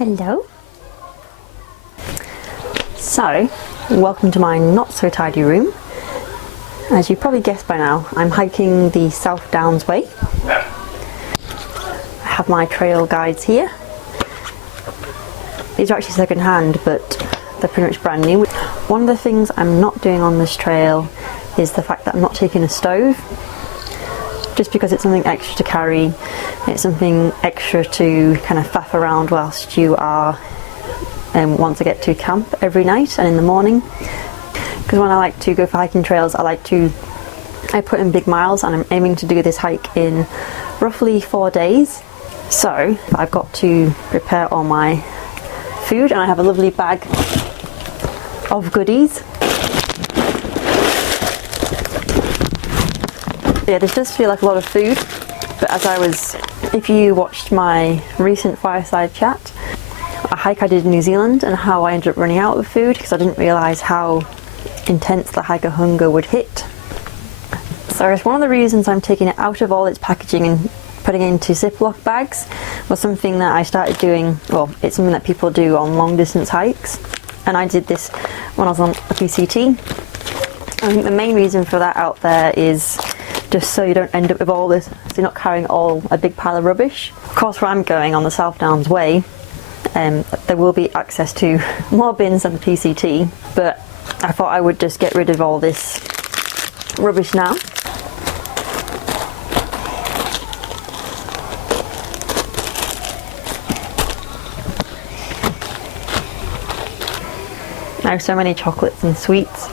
Hello. So, welcome to my not so tidy room. As you probably guessed by now, I'm hiking the South Downs Way. I have my trail guides here. These are actually second hand, but they're pretty much brand new. One of the things I'm not doing on this trail is the fact that I'm not taking a stove. Just because it's something extra to carry, it's something extra to kind of faff around whilst you are want to get to camp every night and in the morning. Because when I like to go for hiking trails, I put in big miles, and I'm aiming to do this hike in roughly 4 days. So I've got to prepare all my food, and I have a lovely bag of goodies. Yeah, this does feel like a lot of food, but if you watched my recent fireside chat, a hike I did in New Zealand and how I ended up running out of food because I didn't realise how intense the hiker hunger would hit. So it's one of the reasons I'm taking it out of all its packaging and putting it into Ziploc bags was something that I started doing. Well, it's something that people do on long distance hikes, and I did this when I was on a PCT. I think the main reason for that out there is just so you don't end up with all this, so you're not carrying a big pile of rubbish. Of course, where I'm going on the South Downs Way, there will be access to more bins than the PCT, but I thought I would just get rid of all this rubbish now. Now so many chocolates and sweets.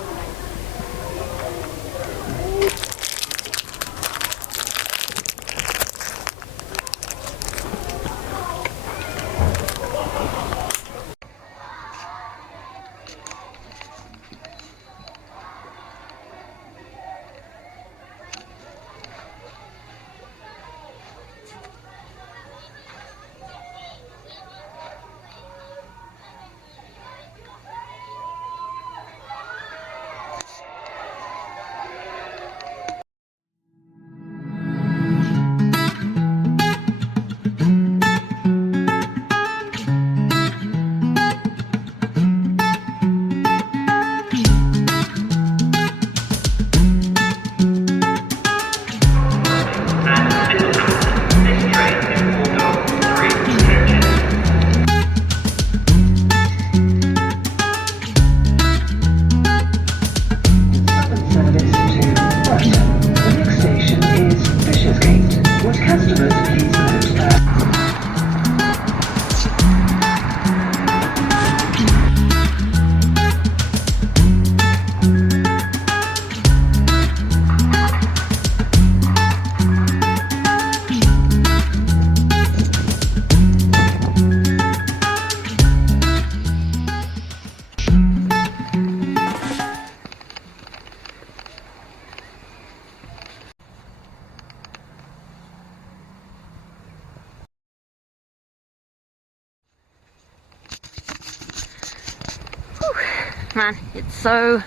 Man, it's so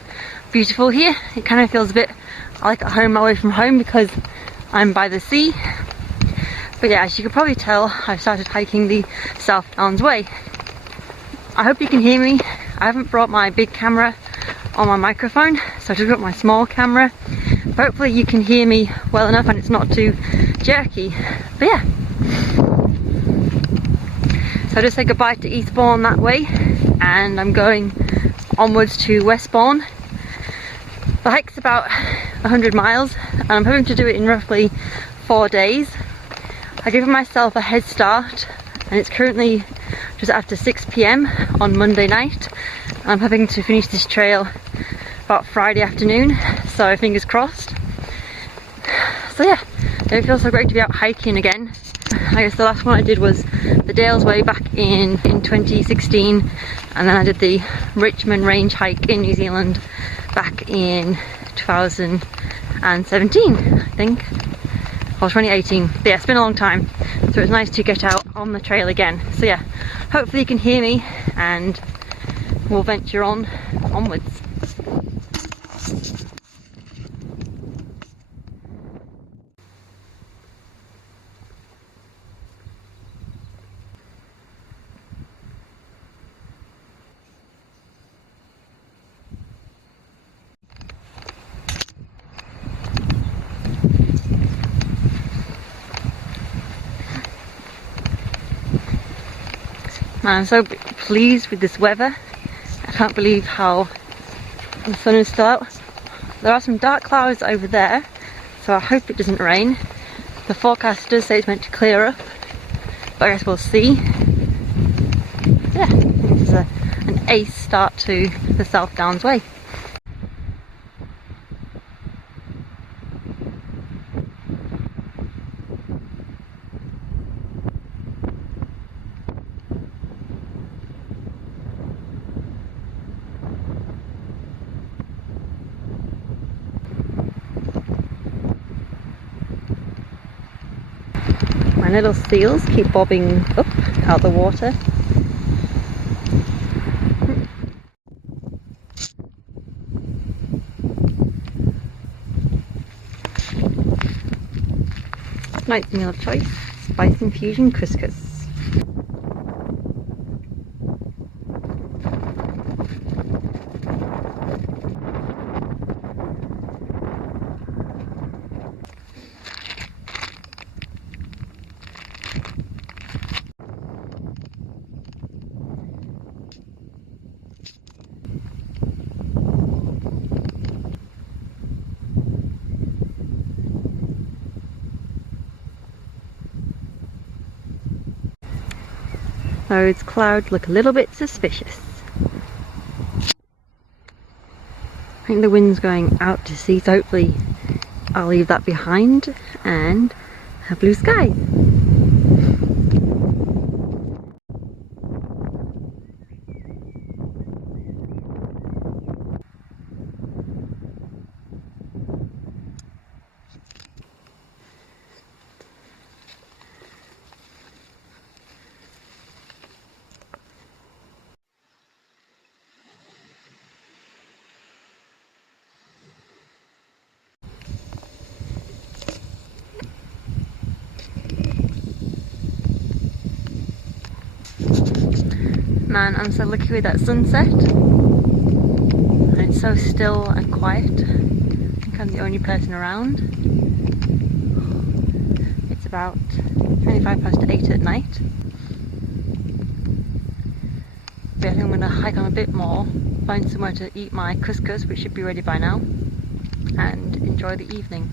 beautiful here. It kind of feels a bit like at home away from home because I'm by the sea. But yeah, as you can probably tell, I've started hiking the South Downs Way. I hope you can hear me. I haven't brought my big camera on my microphone, so I just got my small camera. Hopefully you can hear me well enough and it's not too jerky. But yeah. So I just say goodbye to Eastbourne that way, and I'm going onwards to Westbourne. The hike's about 100 miles and I'm hoping to do it in roughly 4 days. I've given myself a head start and it's currently just after 6 PM on Monday night. I'm hoping to finish this trail about Friday afternoon, so fingers crossed. So yeah, it feels so great to be out hiking again. I guess the last one I did was the Dales Way back in 2016, and then I did the Richmond Range hike in New Zealand back in 2017, I think, or 2018. But yeah, it's been a long time, so it's nice to get out on the trail again. So yeah, hopefully you can hear me and we'll venture onwards. Man, I'm so pleased with this weather. I can't believe how the sun is still out. There are some dark clouds over there, so I hope it doesn't rain. The forecast does say it's meant to clear up, but I guess we'll see. Yeah, this is an ace start to the South Downs Way. My little seals keep bobbing up out the water. Tonight's meal of choice, spice infusion couscous. Those clouds look a little bit suspicious. I think the wind's going out to sea, so hopefully I'll leave that behind and have blue skies. Man, I'm so lucky with that sunset. And it's so still and quiet. I think I'm the only person around. It's about 25 past 8 at night. But I think I'm going to hike on a bit more, find somewhere to eat my couscous, which should be ready by now, and enjoy the evening.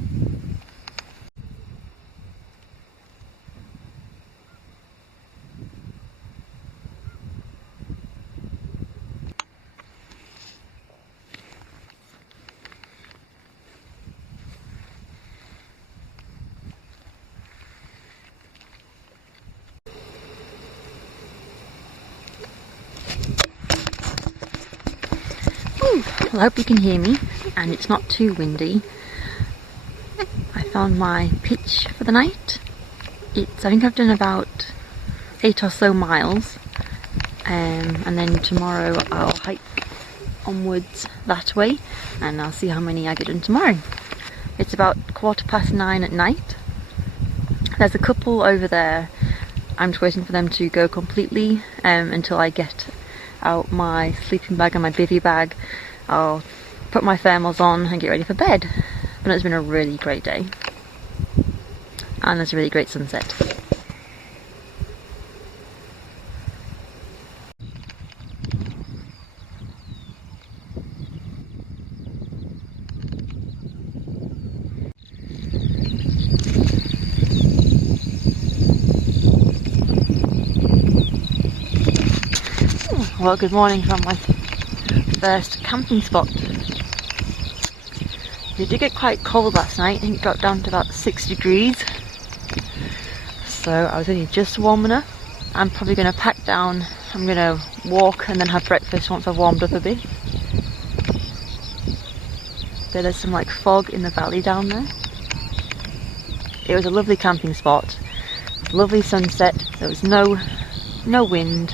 Well, I hope you can hear me and it's not too windy. I found my pitch for the night. I think I've done about 8 or so miles, and then tomorrow I'll hike onwards that way and I'll see how many I get done tomorrow. It's about 9:15 at night. There's a couple over there. I'm just waiting for them to go completely until I get out my sleeping bag and my bivvy bag. I'll put my thermals on and get ready for bed. But it's been a really great day. And there's a really great sunset. Well, good morning from my first camping spot. It did get quite cold last night. I think it got down to about 6 degrees. So I was only just warm enough. I'm probably going to pack down. I'm going to walk and then have breakfast once I've warmed up a bit. There's some like fog in the valley down there. It was a lovely camping spot. Lovely sunset. There was no wind.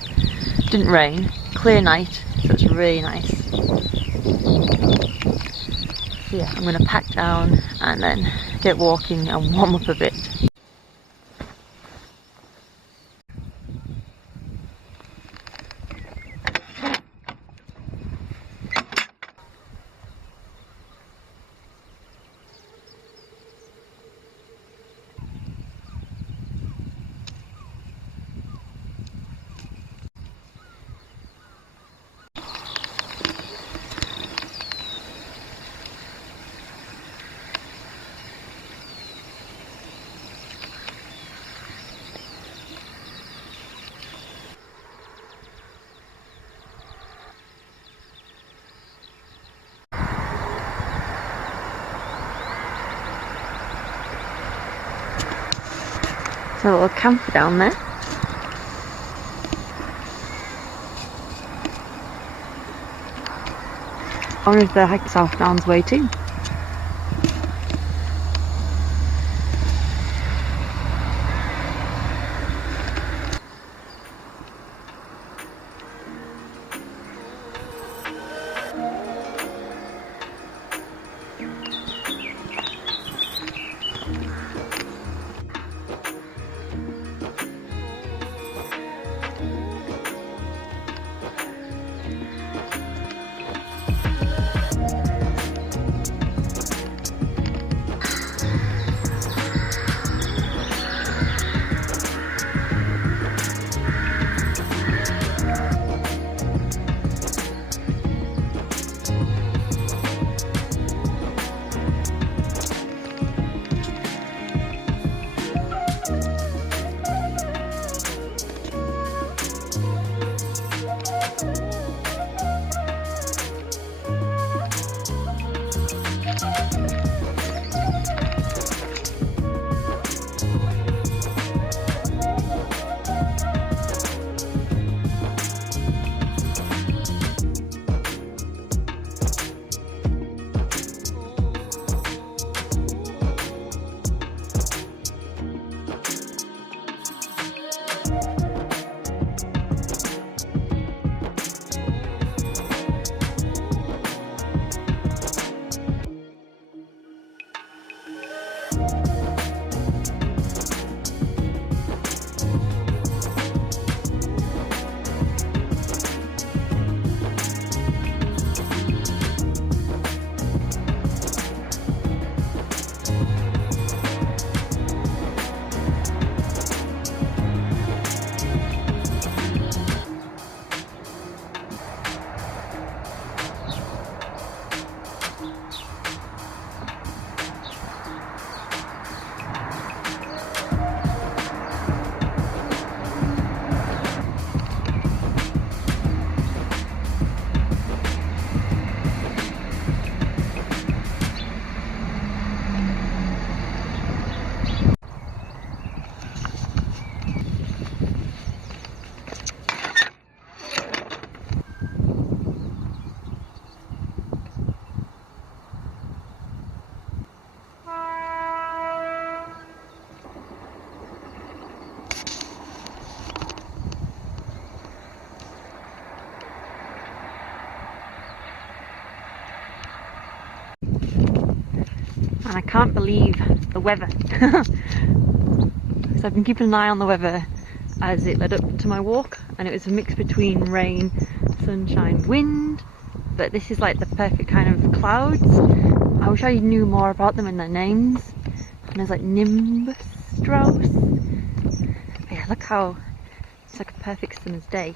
Didn't rain. Clear night. So it's really nice. So yeah, I'm going to pack down and then get walking and warm up a bit. There's a little camper down there. I wonder if they're hiking South Downs way too. And I can't believe the weather. So I've been keeping an eye on the weather as it led up to my walk, and it was a mix between rain, sunshine, wind, but this is like the perfect kind of clouds. I wish I knew more about them and their names. And there's like nimbus strauss. But yeah, look how it's like a perfect summer's day.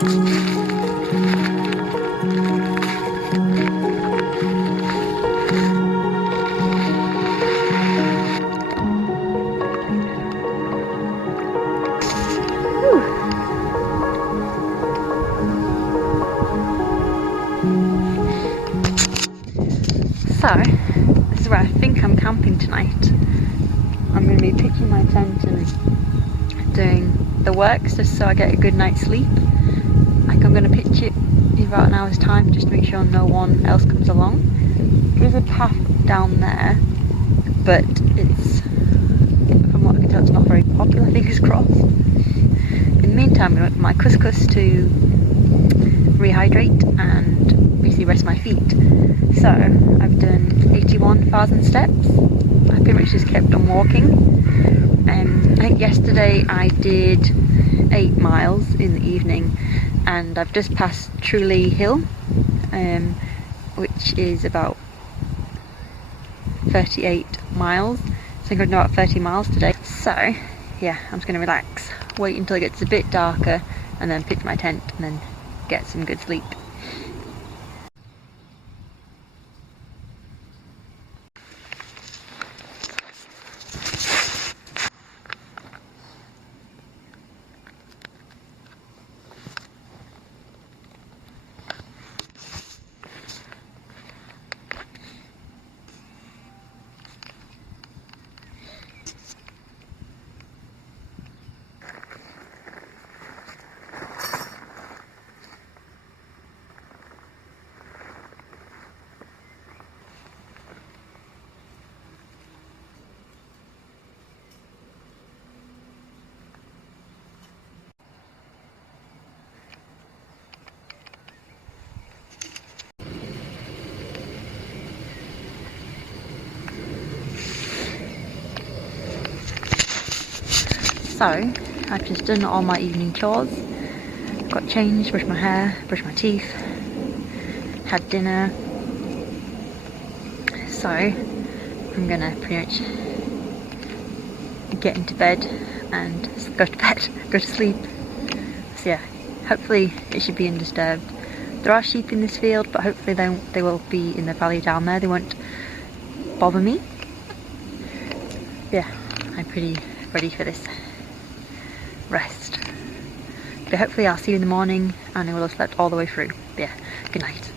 So, this is where I think I'm camping tonight. I'm going to be pitching my tent and doing the works just so I get a good night's sleep. Like, I'm going to pitch it in about an hour's time just to make sure no one else comes along. There's a path down there, but it's, from what I can tell, it's not very popular, fingers crossed. In the meantime, I'm going to wait for my couscous to rehydrate and basically rest my feet. So, I've done 81,000 steps. I pretty much just kept on walking. I think yesterday I did 8 miles in the evening, and I've just passed Truly Hill, which is about 38 miles. So I think I've done about 30 miles today. So, yeah, I'm just going to relax, wait until it gets a bit darker, and then pitch my tent, and then get some good sleep. So, I've just done all my evening chores. Got changed, brushed my hair, brushed my teeth, had dinner. So, I'm gonna pretty much get into bed and go to bed, go to sleep. So yeah, hopefully it should be undisturbed. There are sheep in this field, but hopefully they will be in the valley down there. They won't bother me. Yeah, I'm pretty ready for this rest. But hopefully I'll see you in the morning and I will have slept all the way through. But yeah, good night.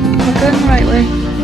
Am I going the right way?